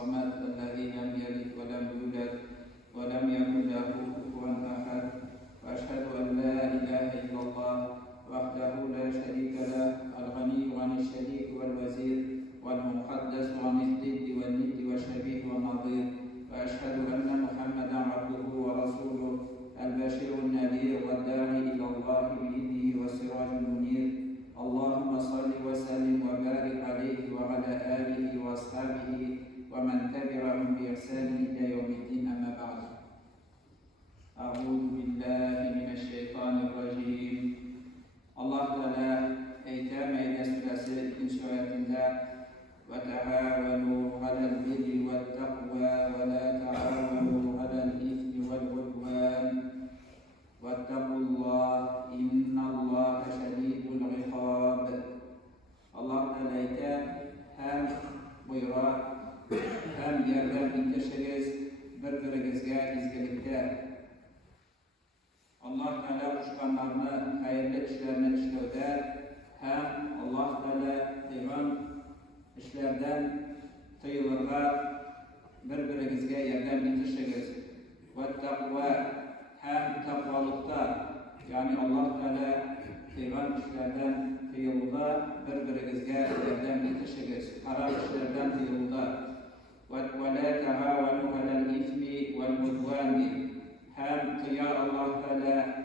الصمد الذي لم يلد ولم يولد ولم يكن له كفوا أحد وأشهد أن لا إله إلا الله وحده لا شريك له الغني عن الشريك والوزير والمقدس عن الضد والند والشبيه والنظير وأشهد أن محمدا عبده ورسوله البشير النذير والداعي إلى الله بإذنه والسراج المنير اللهم صل وسلم وبارك عليه وعلى آله وأصحابه ومن تبعهم بإحسان إلى يوم الدين أما بعد أعوذ بالله من الشيطان الرجيم الله تعالى أيتام يسلسل من سورة الله وتعاونوا على البر والتقوى ولا تعاونوا على الإثم والعدوان واتقوا الله إن الله شديد العقاب الله تعالى هم buyurar hem yerden inleşiriz birbirigizga izgilikda Allah Teala kuşkanlarını hayırlı işlerini işlevde hem Allah Teala kıyman işlerden tıyılırga birbirigizga yerden inleşiriz ve takva hem takvalıkta yani Allah Teala kıyman işlerden tıyılda birbirigizga yerden inleşiriz haram işlerden tıyılda وَلَا تَعَاوَنُوا عَلَى الْإِثْمِ وَالْعُدْوَانِ hem kıyar Allah Teala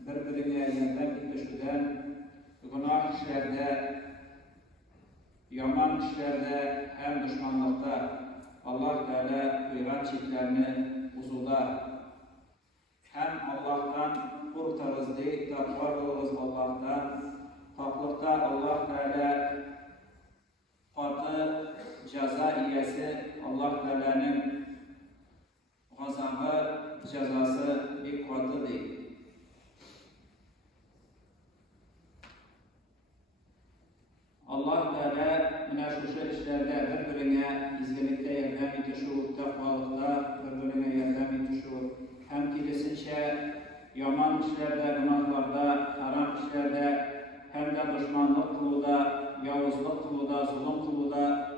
birbirine yerden inleşirden günah işlerde yaman işlerde hem düşmanlıkta Allah Teala kıyran çiftlerini uzuda hem Allah'tan kurtarız değil, takva oluruz Allah'tan. Taklıkta Allah Teala katı ceza iyesi Allah Teala'nın gazabı, cezası bir katı değil. Allah Teala münasuşu işlerde birbirine izgilikte yerden itişu, takvalıkta birbirine yerden itişu hem kilisince yaman işlerde, günahlarda, haram işlerde hem de düşmanlık kılıda, yavuzluk kılıda, zulüm kılıda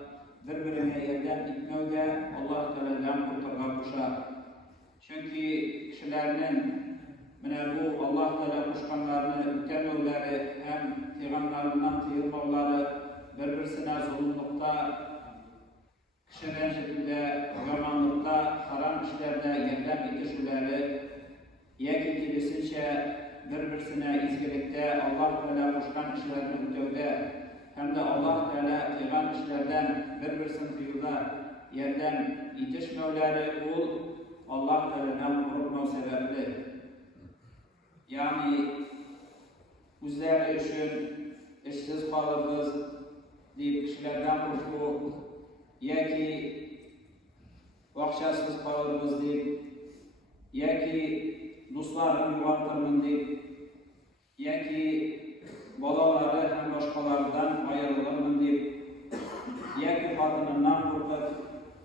birbirine yerden itmevde Allah Teala'dan kurtarga kuşar. Çünkü kişilerinin bu Allah Teala kuşkanlarını ütelmevleri hem peygamberlerinden tıyılmavları birbirine zulümlükte, kişi rencitinde, yamanlıkta, haram işlerde yerden itişüleri yeki kilisince birbirine izgilikte Allah Teala kuşkan işlerini ütevde hem de Allah Teala kıygan işlerden birbirsin kıyıda yerden itişmevleri ol Allah Teala'dan korkmav sebepli. Yani üzerleri için işsiz kalırız deyip kişilerden korku ya ki vakşasız kalırız deyip ya ki dostlarını yuvartırmın deyip ya ki balaları hem başkalarından ayrılırmın deyip ya ki kadınından korkup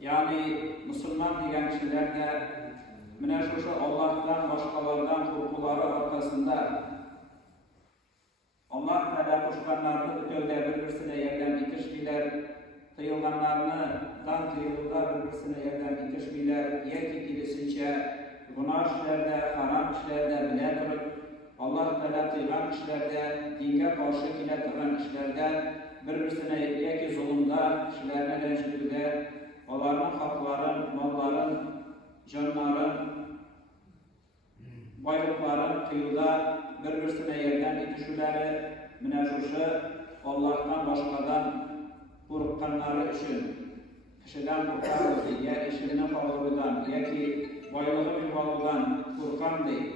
yani Müslüman diyen kişiler de münəşuşu Allah'tan başkalarından korkuları arkasında Allah Teala kuşkanlarını ütövde birbirine yerden itişmiler, tıyılganlarından tıyılda birbirine yerden itişmiler, ya ki kilisince günah işlerde, haram işlerde bile durup Allah Teala tıygan işlerde, dinge karşı kile tıran işlerde birbirine ya ki zulümda, kişilerine rencilde, onların hakların, malların, canların, baylıkların kıyıda birbirine yerden itişüleri münəşuşu Allah'tan başkadan korkanları için kişiden korkan ya eşliğine bağlıdan ya ki baylığı bir bağlıdan korkan değil.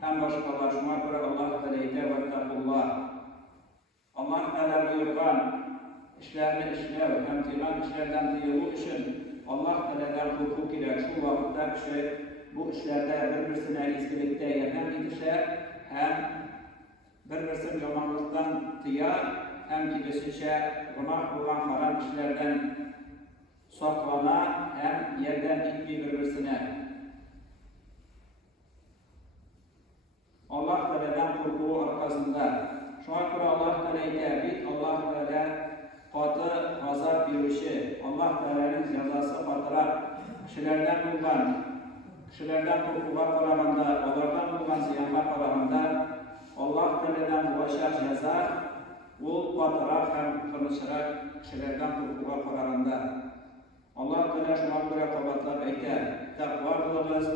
Hem başkalar şuna göre Allah Teala'yı vettekullah. Allah Teala buyurgan işlerini işlev hem tıygan işlerden tıyılı için Allah Teala'dan korku ile şu vakitte kişi bu işlerde birbirine izgilikte yerden itişer hem birbirine yamanlıktan tıyar hem kilisice günah olan haram işlerden saklana hem yerden itmi birbirine. Allah Teala'dan korku arkasında. Şuna göre Allah Teala'yı Allah Teala katı gazap yürüyüşü, Allah Teala'nın cezası katırak, kişilerden bulgan, kişilerden korkuğa karaganda, onlardan bulgan ziyanga karaganda, Allah Teala'dan bulaşak ceza, ol katırak hem kılıçırak kişilerden korkuğa karaganda. Allah Teala şuna göre kabatlap eyter, takva kılınız,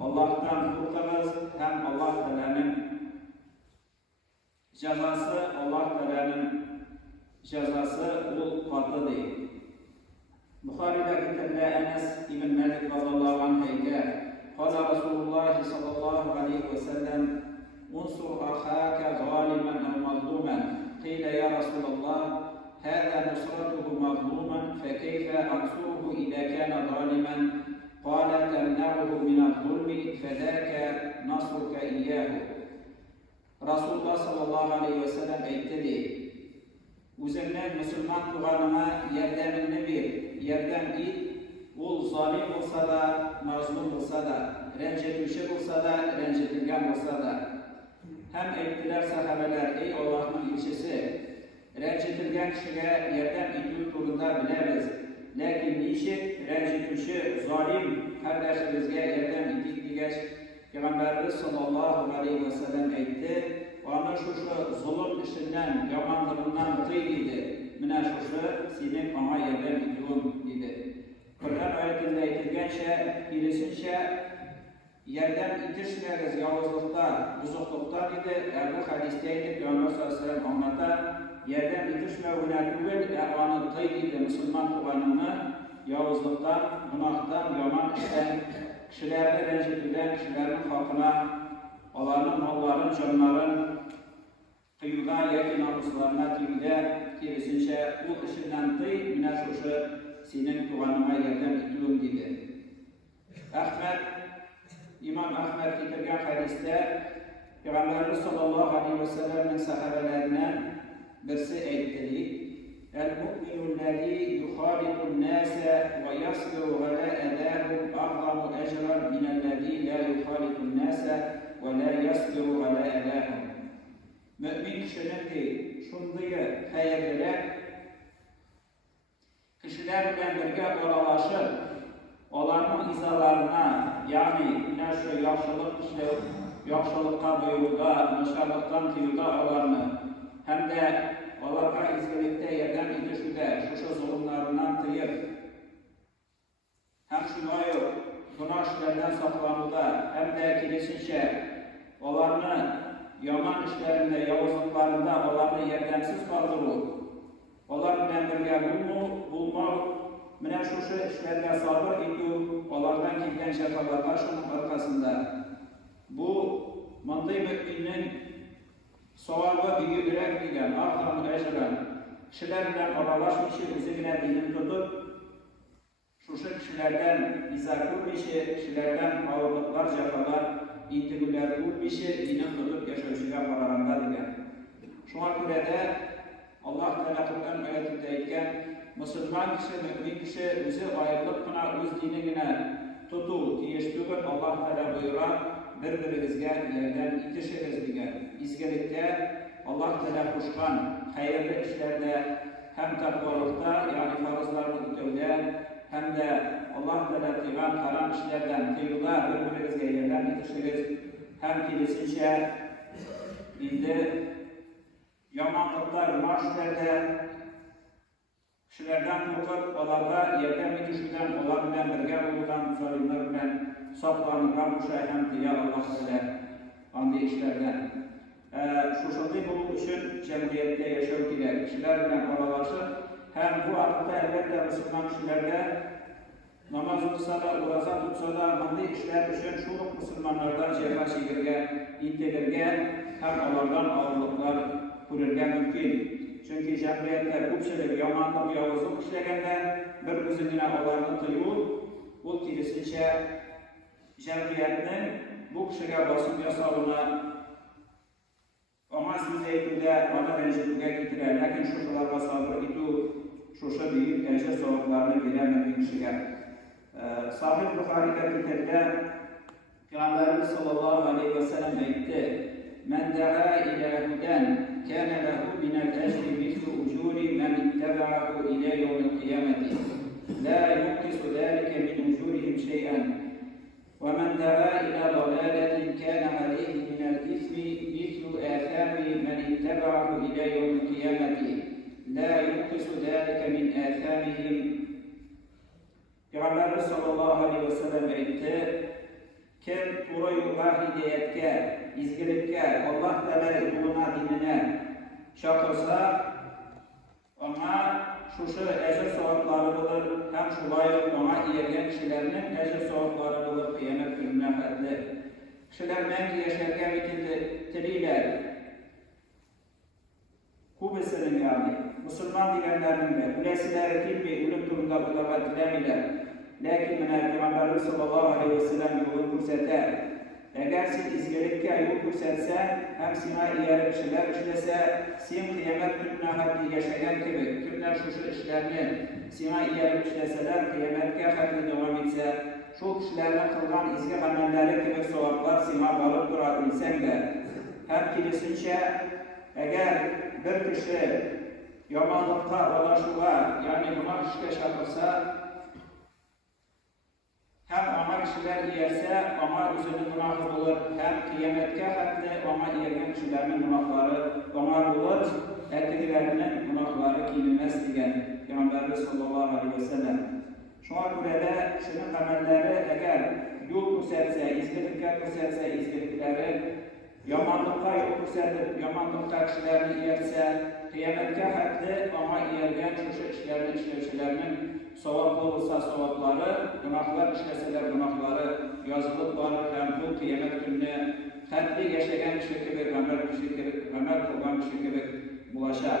Allah'tan korkunuz, hem Allah Teala'nın cezası, Allah Teala'nın cezası ol katı değil. Bukhari'de kitabda Enes ibn Malik radıyallahu anh eyler. Kala Resulullah sallallahu aleyhi ve sellem unsur akhaka zalimen ev mazlumen. Qila ya Resulallah hâzâ nusratuhu mazluman fekeyfe ansuruhu idâ kâne zalimen. Qala temna'uhu minel-zulmi fedâke nasruka iyyâhu. Resulullah sallallahu aleyhi ve sellem eytedi. Üzerine Müslüman tuğanına yerdemini bir, yerdem it, ol zalim olsa da, mazlum olsa da, rencetmişi olsa da, rencetilgen olsa da. Hem ettiler sahabeler, ey Allah'ın ilçesi, rencetilgen kişiye yerdem ittiği turunda bileriz. Lakin niçin rencetilmişi zalim kardeşlerimizge yerdem ittik digeç, Peygamberimiz sallallahu aleyhi ve sellem etti. Ana şu zulüm işinden, yamanlığından tıydı. Mine şu senin ona yerden gidiyorum dedi. Kur'an ayetinde etilgençe, birisinçe yerden itişmeriz yavuzlukta, buzuklukta dedi. Bu hadisteydi, Peygamber sallallahu aleyhi ve sellem anlatar. Yerden itişmevine güvel, anı tıydı Müslüman tuğanını yavuzluktan, günahtan, yaman işten, kişilerde rencetilen kişilerin hakkına, onların, malların, canların kıyıda yakın namuslarına tüyde kirisince bu işinden tıy, mine şuşu senin tuğanıma yerden itiyorum dedi. İmam Ahmed getirgen hadiste Peygamberimiz sallallahu aleyhi ve sellem'in sahabelerinden birisi eytdedi. El-mu'minu allazî yukhâlitu n-nâse ve yasbiru alâ edâhum a'zamu ecran minellezî lâ yukhâlitu n-nâse ve lâ yasbiru alâ edâhum. Mümin kişinin ki şundayı hayırlılar, kişilerle birlikte aralaşıp, onların izalarına, yani şu yaxşılıkka duyulda, nişanlıktan duyulda olanı, hem de onlara izgilikte yerden itişüde, şu zulümlerinden tıyıp, hem şunayı günah işlerden saklanıda, hem de kilisince, onlarını yaman işlerinde, yavuzluklarında onlarını yerdemsiz kaldırır. Onlar bilen birge bulmak, mine şu işlerine sabır ediyor, onlardan kilden şefalarlar şunun arkasında. Bu, mındı müminin savabı büyüdürek diyen, ahtamı ecren, kişiler bilen aralaşmışı, üzerine dilim tutup, şu kişilerden izah kurmişı, kişilerden ağırlıklar, cefalar, İntigüller kurmişı, dinin tutup yaşayışıga kararında diyen. Şuna göre de Allah Teala Kur'an ayetindeyken Müslüman kişi, mümin kişi özü ayrılıp kına öz dinine tutu, tiyiştüğün Allah Teala buyurar, birbirimizge yerden itişiriz diyen. İzgelikte Allah Teala kuşkan hayırlı işlerde hem takvalıkta yani farzlarını ötevde hem de Allah Teala divan haram işlerden tıyılar birbirimizge yerden itişiriz. Hem kilisince indi yamanlıklar, günah işlerde kişilerden korkup onlarda yerden itişirden, onlar bilen birge oludan, zalimler bilen saplanırlar bu şey hem diye Allah Teala andı işlerden. Şuşuldu bu için cemiyette yaşıyor diye kişiler bilen aralaşır. Hem bu artıkta elbette Müslüman kişilerde namaz tutsa da, uraza tutsa da, mandi işler için şuluk Müslümanlardan cefa şehirge, intelirge, hem onlardan ağırlıklar kururge mümkün. Çünkü cemiyette bu kişiler yamanlık, yavuzluk işlerinde bir üzerine onlarını tıyır, bu kilisince cemiyetinin bu kişiye basın yasağına ama siz eğitimde bana rencitliğe getirir. Lakin şuşalarla sabır ediyor, şuşa büyük ecel soğuklarını bilemediği kişiye. Sahih Bukhari'de kitabda Peygamberimiz sallallahu aleyhi ve sellem etti. Men da'a ila huden kana lehu minel ecri mislu ucuri men ittaba'a ومن دعا إلى ضلالة كان عليه من الإثم مثل آثام من اتبعه إلى يوم القيامة لا ينقص ذلك من آثامهم. Peygamberimiz sallallahu aleyhi ve sellem aytdi: kim to'g'ri yo'lga, hidoyatga, izgilikka, Alloh taolo yo'lina, dinine chaqirsa, ona şuşu ecir savabları bulur, hem şulay ona ergen kişilerinin ecir savabları bulur, kıyamet gününe kadar. Kişiler menki yaşarken bitiriler. Kubisinin yani, Müslüman diyenlerin de, ülesileri bilmeyi, ölüm durumda bulama dilemiler. Lakin Peygamberimiz sallallahu aleyhi ve sellem yolu kurseter. Eğer sen izgilikka yol kursetsen, hem sana iyeri kişiler işlese, sen kıyamet gününe kadar yaşayan gibi, kimler şuşu işlerini sana iyeri işleseler, kıyametke kadar devam etse, şu kişilerine kılgan izgi amelleri gibi sevaplar sana balıp durabilsen de, hem kilisince, eğer bir kişi yamanlıkta, ulaşığa, yani buna işe şakırsa, hem ona kişiler iyerse, ona üzerinin günahı bulur, hem kıyametke hatta ona iyergen kişilerin günahları ona bulur, erkeklerinin günahları kilinmez diyen Peygamberimiz sallallahu aleyhi ve sellem. Şuna göre de kişinin amelleri eğer yol kursetse, izgilikler kursetse, izgilikleri, yamanlıkta yol kursetip, yamanlıkta kişilerini iyerse, kıyametke hatta ona iyergen işlerin işlevçilerinin savaplı olsa savapları, günahlar işleseler günahları yazılıp var, hem bu kıyamet gününe haddi yaşayan kişi gibi, ömür kılgan kişi gibi bulaşar.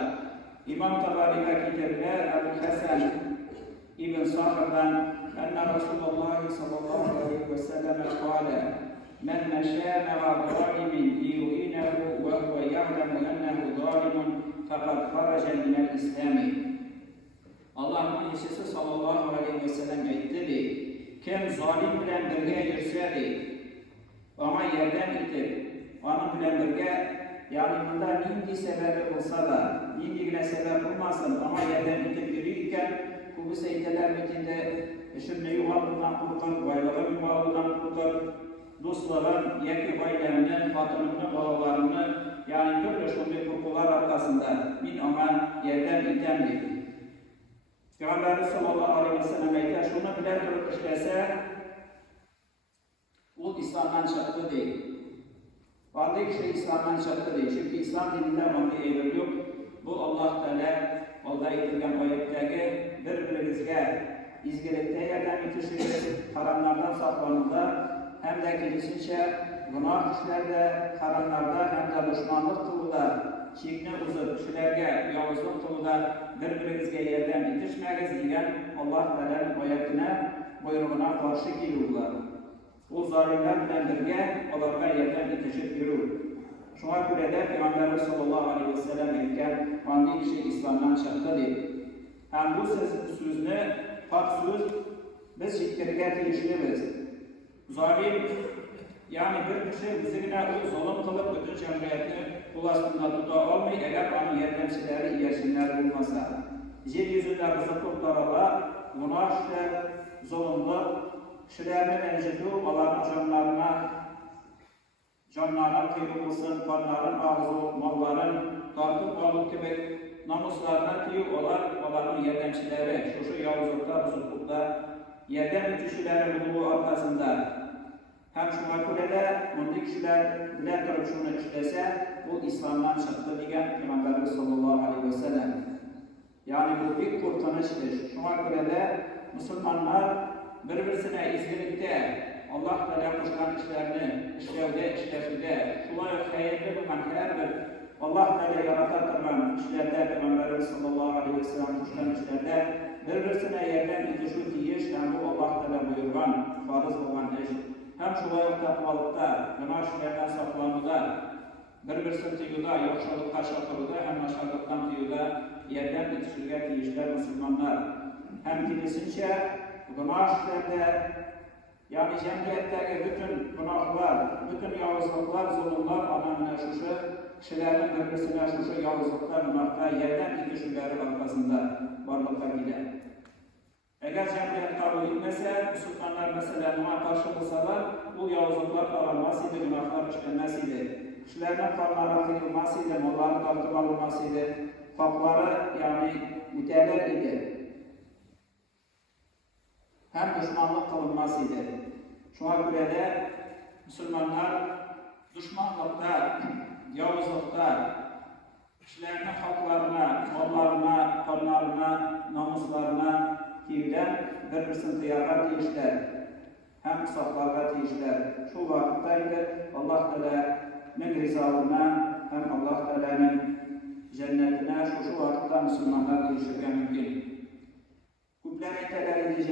İmam Tabari'de kitabında Ebu Hasan İbn Sahır'dan enne Resulullah sallallahu aleyhi ve sellem kâle men meşâ me'a zalimin liyu'inehu ve huve ya'lemu ennehu zalimun fakat faraca minel İslami. Allah'ın Elçisi sallallahu aleyhi ve sellem aytdi: kim zalim bilen birge yursa, ona yerden itip, onun bilen birge, yani bunda nindi sebebi olsa da, nindigine sebep olmasın, ama yerden itip yürüyken, bu seyirler bitinde şimdi yuvalından kurtar, baylığın yuvalından kurtar, dostların, yeki baylarının, fatınının, bağlarını, yani türlü şunlu kurkular arkasında min ona yerden iten dedi. Peygamberimiz sallallahu aleyhi ve sellem aytdi, şunu bilen durup işlese, o İslam'dan çıktı değil. Vardı kişi İslam'dan çıktı değil. Çünkü İslam dininde vardı eğilir yok. Bu Allah Teala, Allah'a eğitilen ayetteki birbirimizge izgilikte yerden bitişiriz, haramlardan saklanırda, hem de kilisince günah işlerde, haramlarda, hem de düşmanlık kılıda, çiğne uzun kişilerge, yavuzluk kılıda birbirimizge yerden bitişmeyiz diyen Allah Teala'nın ayetine, buyruğuna karşı geliyorlar. O zalimler bilen birge, onlara yerden bitişip yürür. Şuna göre de Peygamberimiz sallallahu aleyhi ve sellem aytken, hangi kişi İslam'dan çıktı deyip. Hem bu sözünü, hak söz, biz şirketine değiştiririz. Zalim, yani bir kişi bizimle o zulüm kılıp bütün cemiyetini kul astında tuta olmayı, eğer onun yardımcıları, iyersinler olmasa. Yeryüzünde rızık kurtarala, günah işler, zulümlü, kişilerini rencidi, onların canlarına kıyılmasın, kanların ağzı, malların tartıp alıp gibi namuslarına kıyıp onların yardımcıları, şu yavuzlukta, rızıklıkta, yerden kişilerin bulduğu arkasında. Hem şuna göre de bunun kişiler bilen durup şunu işlese, bu İslam'dan çıktı diyen Peygamberimiz sallallahu aleyhi ve sellem. Yani bu bir kurtarıştır. Şuna göre de Müslümanlar birbirine izgilikte, Allah Teala kuşkan işlerini işlevde, şuna hayırlı bulan her bir Allah Teala yaratartırman işlerde, Peygamberimiz sallallahu aleyhi ve sellem kuşkan işlerde birbirine yerden itişu diyiş, yani bu Allah Teala buyurgan, farız olan iş. Hem şulay takvalıkta, günah işlerden saklanıda, birbirisi tiyuda, yokşalıkta şakırıda, hem aşağılıktan tiyuda yerden itişirge diyişler Müslümanlar. Hem kilisince günah işlerde, yani cemiyetteki bütün günahlar, bütün yavuzluklar, zulümler, anamına şuşu, kişilerin birbirine şuşu yavuzluklar, günahlar yerden itişirleri arkasında varlıkta gider. Eğer cemiyet kabul etmese, Müslümanlar mesela buna karşı olsalar, bu yavuzluklar aranmaz idi, günahlar işlenmez idi. Kişilerine kanlara kıyılmaz idi, malları tartıp alınmaz idi, hakları yani müteller idi. Hem düşmanlık kılınmaz idi. Şuna göre de Müslümanlar düşmanlıkta, yavuzlukta, kişilerinin haklarına, mallarına, kanlarına, namuslarına kirden bir-birisini kıyağa deyişler. Hem saflarga deyişler. Şu vakittaydı Allah Teala'nın rizalığına hem Allah Teala'nın cennetine şu vakitte Müslümanlar deyişirken mümkün. Küpler eteleriydi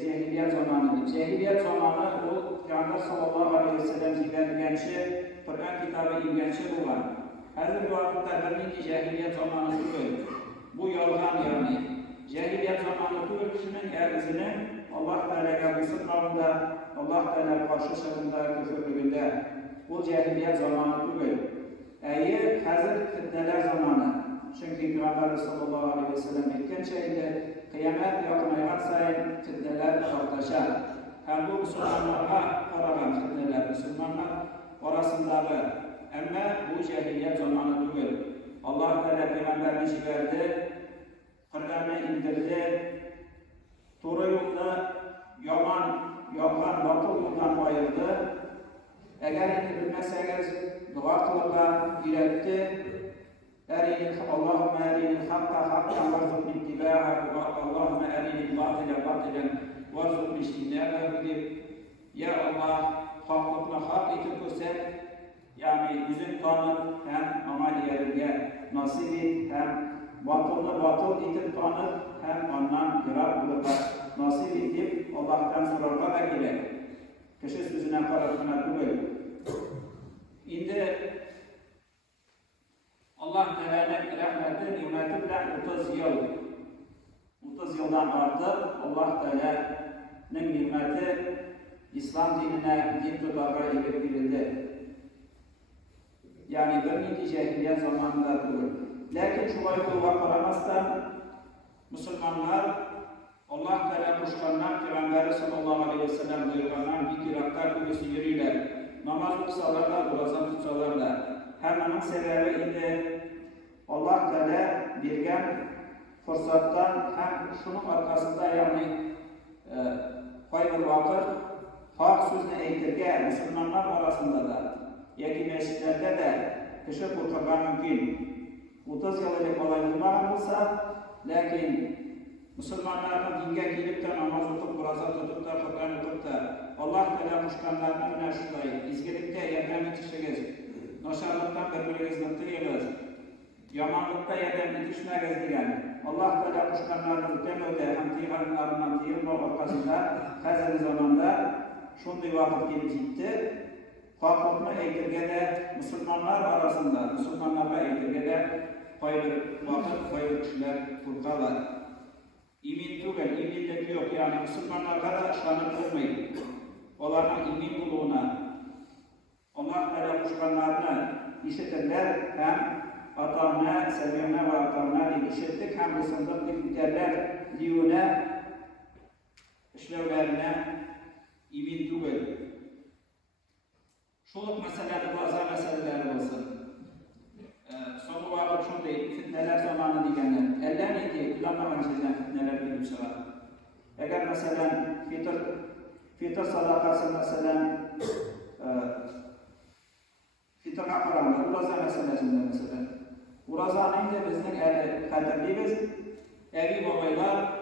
cehiliyet zamanıydı. Cehiliyet zamanı o Peygamber sallallahu aleyhi ve sellem zikredilgençi, Kur'an kitabı ilgençi bulan. Hazır vakitte bir cehiliyet zamanı değil. Bu yoldan yani. Cehiliyet zamanı değil, kişinin erzini Allah Teala'ya kısıtmağında, Allah Teala karşı çıkında, küfürlüğünde. Bu cehiliyet zamanı değil. Hazır fitneler zamanı. Çünkü Peygamber sallallahu aleyhi ve sellem etken şeydi, kıyamet yakınayat sayın fitneler tartışar. Hem bu Müslümanlara karalan fitneler, Müslümanlar arasındadır. Ama bu cehiliyet zamanı değil. Allah Teala Peygamberini çıkardı, Kur'an'ı indirdi, doğru yolda yalan, batıl yoldan ayırdı. Eğer indirilmezseniz dua kılığa iletti, Allahümme erinil hakka hakkan varzukni ittiba'a Allahümme erinil batile batilen varzukni ijtinabahu deyip Ya Allah, haklıkla hak etip göster, yani yüzün tanıp hem amal yerine nasip et, hem batılı batıl etip tanıp hem ondan girar bulup nasip edip Allah'tan sorarlar da gelir. Kişi sözüne kararına böyle. Şimdi Allah Teala'nın rahmeti, nimeti bilen 30 yıldan artık Allah Teala'nın nimeti İslam dinine din tutarga edip verildi. Yani bir cehiliyet zamanında durur. Lakin şu ayıklığa karamazdan Müslümanlar Allah Teala kuşkanlar Peygamber sallallahu aleyhi ve sellem buyurganlar bir raklar kulüsü yürüyler. Namaz kısalarlar, durazan tutsalarlar. Hemenin sebebi indi Allah Teala birgen fırsattan hem şunun arkasında yani faydalı vakit hak sözünü eğitirge Müslümanlar arasında da yeki meşriklerde de kişi kurtargan mümkün. 30 yıllık olay bulmadan olsa lakin Müslümanların dinge gelip de namaz tutup, durazan tutup da, Kur'an tutup da Allah Teala kuşkanlarına biner şurayı izgilikte yerden yetişiriz. Noşarlıktan birbirimizi tıyırız. Yamanlıkta yerden yetişmeriz diyen Allah Teala kuşkanlarını ötemöde hem tıyırlarından tıyırma ortasında hazır zamanda şunday vakit gelip gitti. Fakirme eğitirgede Müslümanlar arasında, Müslümanlarla eğitirgede fayda vakit, fayda kişiler kurtarlar. İmin tügel, iminlik yok yani Müslümanlarla da şanık olmayın. Onların imin buluğuna, Allah Teala kuşkanlarını işitirler hem atağına, seviyene ve atağına işittik hem bu sındıklık biterler diyune, işlevlerine imin tügel. Şoluk meselelerde bazı meseleler olsun. Sonu vakit şundayım, fitneler zamanı diyenler. Elden yedi, kullanmadan sizden fitneler bilmiş var. Eğer mesela fitr sadakası mesela fitr akaranlar, uraza meselesinde mesela. Urazanın da bizden kaderliyiz. Evi babaylar,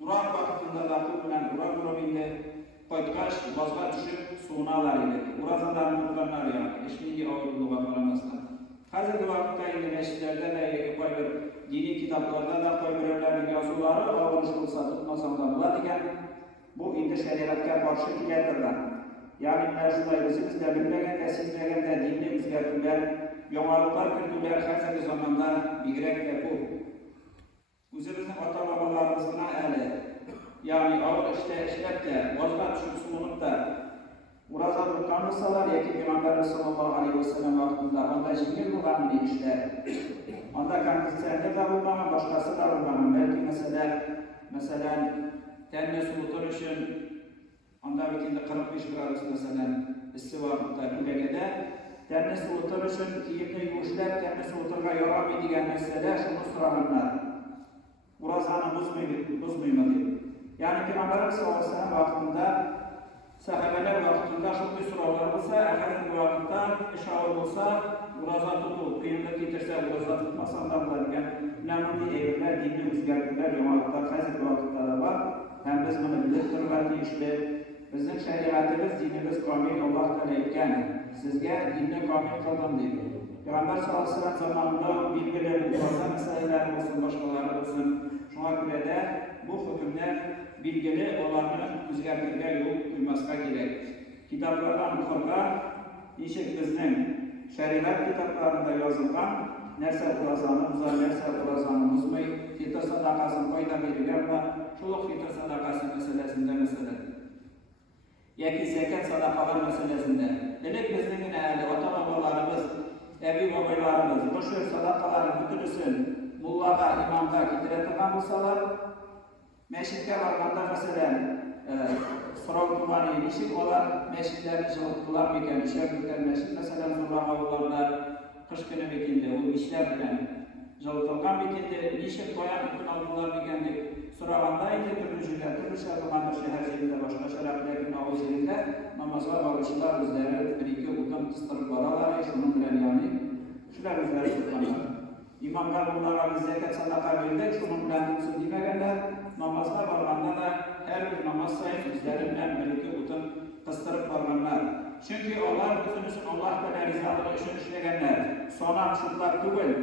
urak vakitinde rakı bilen urak grubinde koytkaş, bazga düşüp suğunalar idi. Urazaların tutanlar yani, eşliği ağırlığa karamazlar. Hazırki vakitte indi meşriklerde ve koyber dini kitaplarda da koyberlerinin yazıları ağırlıklı tutmasam da buladiken bu indi şeriatga karşı kiletirler. Yani mevzuda bizimiz de bilmegen de sizlegen de dinli üzgertüler, yoğalıklar kürdüler hazırki zamanda bigrek de bu. Üzümüzün ata-babalarımızına yani ağır işlep de, vazda düşüp sununup da Uraza tutkanırsalar ya ki Peygamber sallallahu aleyhi ve sellem vaktinde onda jingil bulan bir işler. Onda kendisi de bulmanı, başkası da bulmanı. Belki mesela tenne soğutur için onda bitinde 45 gradus mesela istivarlıkta gülegede tenne soğutur için kiyimli yumuşlar tenne soğuturga yaram edigen mesele şunu soranlar. Urazanı bozmayma deyip. Yani Peygamberimiz sallallahu aleyhi ve sellem vaktinde sahabeler vaktinde şu bir sorular olsa, efendim vaktinde işaret olsa, uraza tutup, kıyımda getirse uraza tutmasan da bularken, önemli evler, dinli üzgerlikler, cemaatler, hazır vakitte da var. Hem biz bunu bilip dururlar işte, bizim şeriatımız, dinimiz kamil Allah Teala etken, sizge dinle kamil kıldım deyip. Peygamber sallallahu aleyhi ve sellem zamanında bilgileri, uraza meseleler olsun, başkaları olsun, şuna göre de bu hükümler bilgili olanı üzerinde yol duymasına gerek. Kitaplardan okurlar, işik bizden şeriat kitaplarında yazılgan nerse urazanımıza, nerse urazanımızmay, fitr sadakasını koyda verirler ve şuluk fitr sadakası meselesinde mesela. Yaki zekat sadakalar meselesinde. Dedik bizden yine ota-babalarımız, evi babalarımız, boşver sadakaların bütünüsün mullaga, imamda getiretilen olsalar, meşritte varganda mesela soral tumanı ilişik olar, meşritlerini çalıştılar mıken, işler biten meşrit mesela zorlamalılarla kış günü bitinde, o işler bilen çalışılgan bitinde, nişik koyan bütün aldılar mıken de sorağındaydı, türlü şartlandır şehir yerinde, başka şartlarının ağız yerinde namazlar, barışlar, üzeri, bir-iki uzun kıstırıp varalar, şunun bilen yani, şular üzeri tutlanlar. İmamlar bunlara biz zekat sadaka verdik, şunun bilen tutsun demegenler, namazda varganda da her bir namaz sayıp üzerinden birlikte uzun kıstırıp varganlar. Çünkü onlar bütünüsün Allah ve rizalığı için işlegenler, sonra şutlar değil.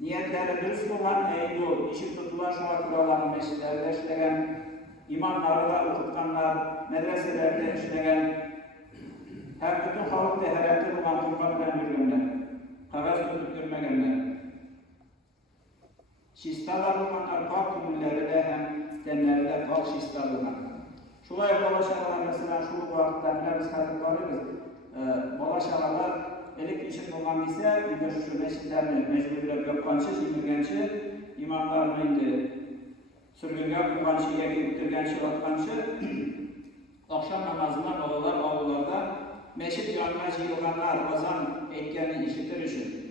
Niyetleri dürüst olan eydu, işi tutulan şu akıraların meşritlerde işlegen, imamları da okutkanlar, medreselerde işlegen, hem bütün halkta herhalde olan kurban bilen yürüyenler, kağız tutup yürümegenler. Şistalar olanlar park ürünleri de hem denleri de park şistalılar. Şulay balaşağlar mesela şu vakitte biz hazırlarız. Balaşağlar elik işin olan ise şu meşritlerini mecburiyet yapkançı, şimdirgençi, imamlarını indi sürgünge yapkançı, yeki bitirgençi atkançı, akşam namazından olalar avlularda meşrit yanına jiyilganlar azan etkeni işitir için.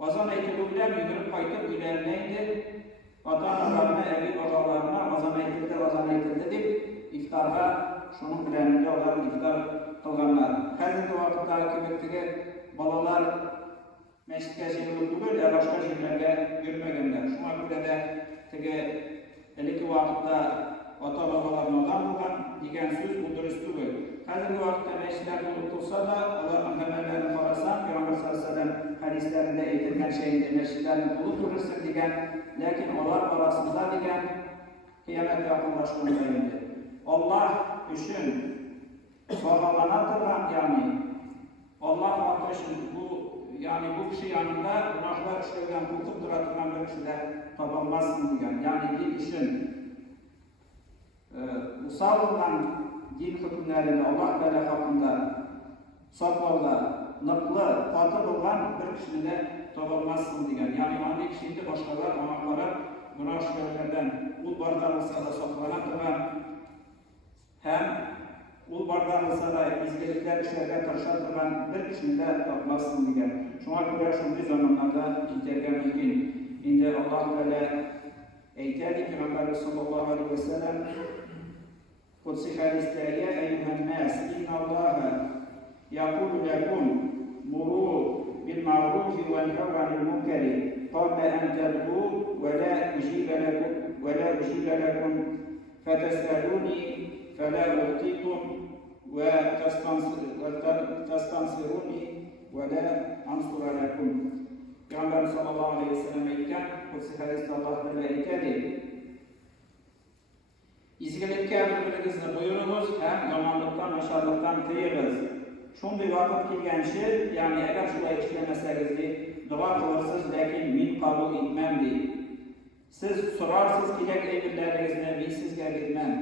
Azan etkiliyle yürüp kaytıp ilerleydi. Ata-analarına, evi babalarına azan etkildi deyip iftarga şunun bileninde olan iftar kılganlar. Hazırda vakitte kibirtigi balalar meşritte jiyilip değil, başka jiyillerge yürümegenler. Şuna göre de tigi eliki vakitte ata-babalarından bulan digen söz bu dürüstü değil. Hazırda vakitte meşritler unutulsa da Allah'ın temellerini karasan, Peygamber sallallahu aleyhi ve sellem hadislerinde eğitilgen şeyinde meşritlerini bulup durursun digen, lakin onlar arasında digen kıyamet yakınlaştığında indi. Allah üçün sorgulanatılan yani Allah hakkı için bu kişi yanında günahlar işlevden kurtup duratılan bir kişiler tapılmazsın digen. Yani bir işin usal olan din hükümlerini Allah Teala hakkında saklavda, nıklı, tatıl olan bir kişide tapılmazsın digen. Yani mani kişide başkalar anakları günah işlevlerden ul bardan olsa da saklanatılan hem ul bardan olsa da izgelikler işlerine taşatılan bir kişide tapılmazsın digen. Şuna göre şimdi zamanlarda intergen mümkün. İndi Allah Teala eytedi Peygamber sallallahu aleyhi ve sellem Kutsi hadiste ya eyyuhen nas inna Allaha yaqulu lakum muru bil ma'rufi ve nehy anil munkari qabla en tad'u ve la ujiba lakum fatas'aluni fela u'tikum ve tastansiruni ve la ansura lakum. Peygamber sallallahu aleyhi ve sellem aytgan Kutsi hadiste Allah Teala aytadi. İzgilikka birbirinizni buyurunuz, hem yomonlikdan, nasharlikdan tiyiniz. Shunday vaqt kelganchi, ya'ni agar shulay ishlamasangiz, duo qilarsiz, lekin men qabul etmam deydi. Siz so'rarsiz kerak ayblaringizni, men sizga bermam.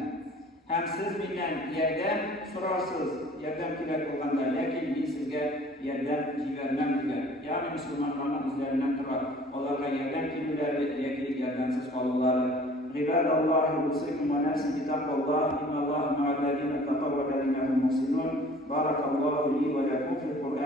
Hem siz mendan yordam so'rarsiz, yordam kerak bo'lganda, lekin men sizga yordam bermam degan. Ya'ni musulmonlarning o'zlaridan turib, ularga yordam kelurlar yoki yordamsiz qolurlar. عباد الله أوصيكم ونفسي بتقوى الله إن الله مع الذين اتقوا والذين هم محسنون. بارك الله لي ولكم في القرآن